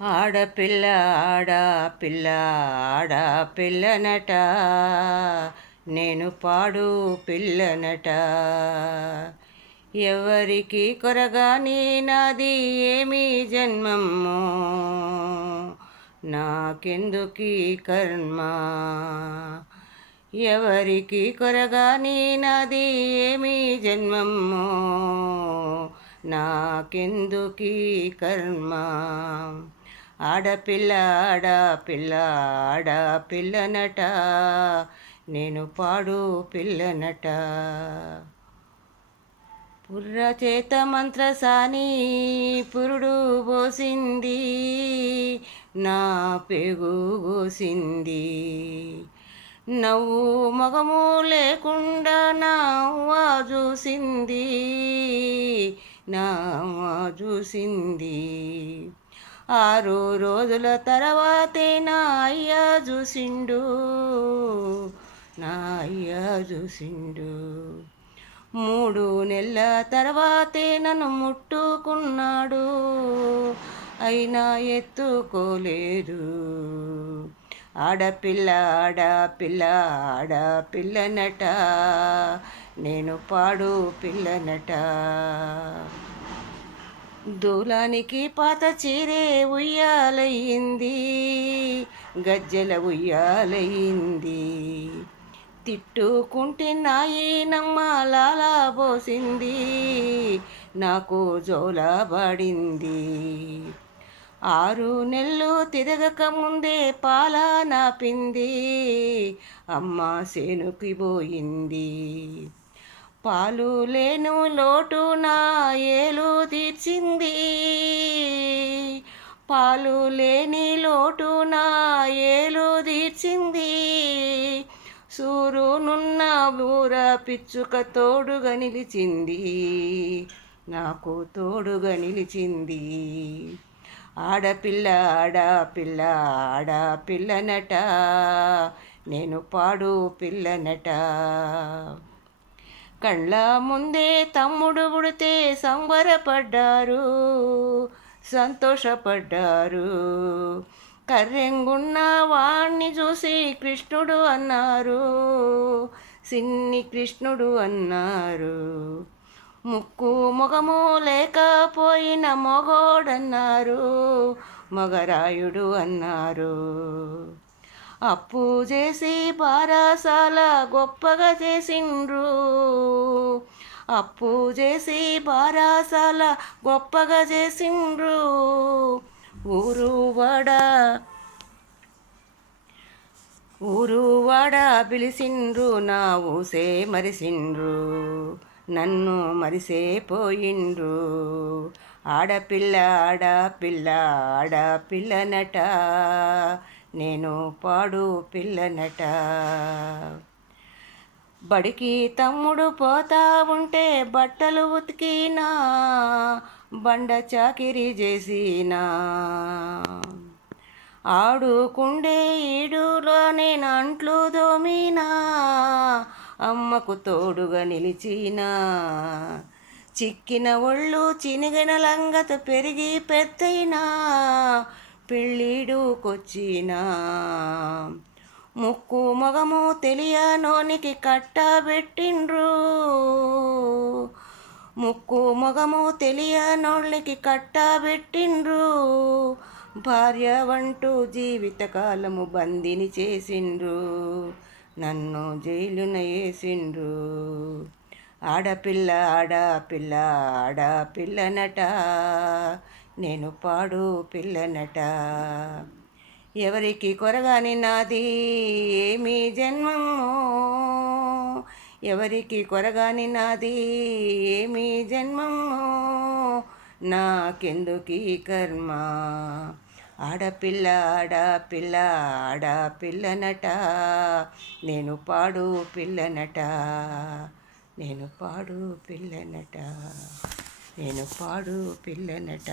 ఆడపిల్ల ఆడపిల్ల ఆడపిల్లనట, నేను పాడు పిల్లనట. ఎవరికి కొరగాని నాది ఏమి జన్మము, నాకెందుకీ కర్మ. ఎవరికి కొరగాని నాది ఏమి జన్మము, నాకెందుకీ కర్మ. ఆడపిల్ల ఆడపిల్ల ఆడపిల్లనట, నేను పాడు పిల్లనట. పుర్ర చేత మంత్రసాని పురుడు పోసింది, నా పెగు కోసింది. నవ్వు మగము లేకుండా నావ్వా చూసింది, నావ్వా చూసింది. 6 రోజుల తర్వాతే నా అయ్యా చూసిండు, నా అయ్యా చూసిండు. 3 నెలల తర్వాతే నన్ను ముట్టుకున్నాడు, అయినా ఎత్తుకోలేదు. ఆడపిల్ల ఆడపిల్ల ఆడపిల్లనట, నేను పాడు పిల్లనట. దూలానికి పాత చీరే ఉయ్యాలయ్యింది, గజ్జెల ఉయ్యాలయ్యింది. తిట్టుకుంటే నాయనమ్మ లాలా పోసింది, నాకు జోలబడింది. 6 నెలలు తిరగక ముందే పాల నాపింది, అమ్మ సేనుకి పోయింది. పాలు లేను లోటు నా ఏలు తీర్చింది, పాలు లేని లోటు నా ఏలు తీర్చింది. సూరునున్న బూర పిచ్చుక తోడుగా నిలిచింది, నాకు తోడుగా నిలిచింది. ఆడపిల్ల ఆడపిల్ల ఆడపిల్లనట, నేను పాడు పిల్లనట. కళ్ళ ముందే తమ్ముడు పుడితే సంబరపడ్డారు, సంతోషపడ్డారు. కర్రెంగున్న వాణ్ణి చూసి కృష్ణుడు అన్నారు, సిన్ని కృష్ణుడు అన్నారు. ముక్కు మొగము లేకపోయిన మొగోడన్నారు, మగరాయుడు అన్నారు. అప్పు చేసి బారాసాల గొప్పగా చేసిండ్రు, అప్పు చేసి బారాసాల గొప్పగా చేసిండ్రు. ఊరు వాడ పిలిసిండ్రు, నా ఊసే మరిసిండ్రు, నన్ను మరిసేపోయిండ్రు. ఆడపిల్ల ఆడపిల్ల ఆడపిల్లనట, నేను పాడు పిల్లనట. బడికి తమ్ముడు పోతా ఉంటే బట్టలు ఉతికినా, బండ చాకిరీ చేసినా. ఆడుకుండే ఈడులో నేను అంట్లు దోమినా, అమ్మకు తోడుగా నిలిచినా. చిక్కిన ఒళ్ళు చినిగిన లంగత పెరిగి పెద్దయినా, పెళ్ళిడుకొచ్చినా. ముక్కు మొగము తెలియనోనికి కట్టబెట్టిండ్రు, ముక్కు మొగము తెలియనోళ్ళకి కట్టబెట్టిండ్రు. భార్య వంటూ జీవితకాలము బందిని చేసిండ్రు, నన్ను జైలున వేసిండ్రు. ఆడపిల్ల ఆడపిల్ల ఆడపిల్లనట, నేను పాడు పిల్లనట. ఎవరికి కొరగాని నాది ఏమి జన్మము, ఎవరికి కొరగాని నాది ఏమి జన్మము, నాకెందుకీ కర్మ. ఆడపిల్ల ఆడపిల్ల ఆడపిల్లనట, నేను పాడు పిల్లనట, నేను పాడు పిల్లనట, నేను పాడు పిల్లనట.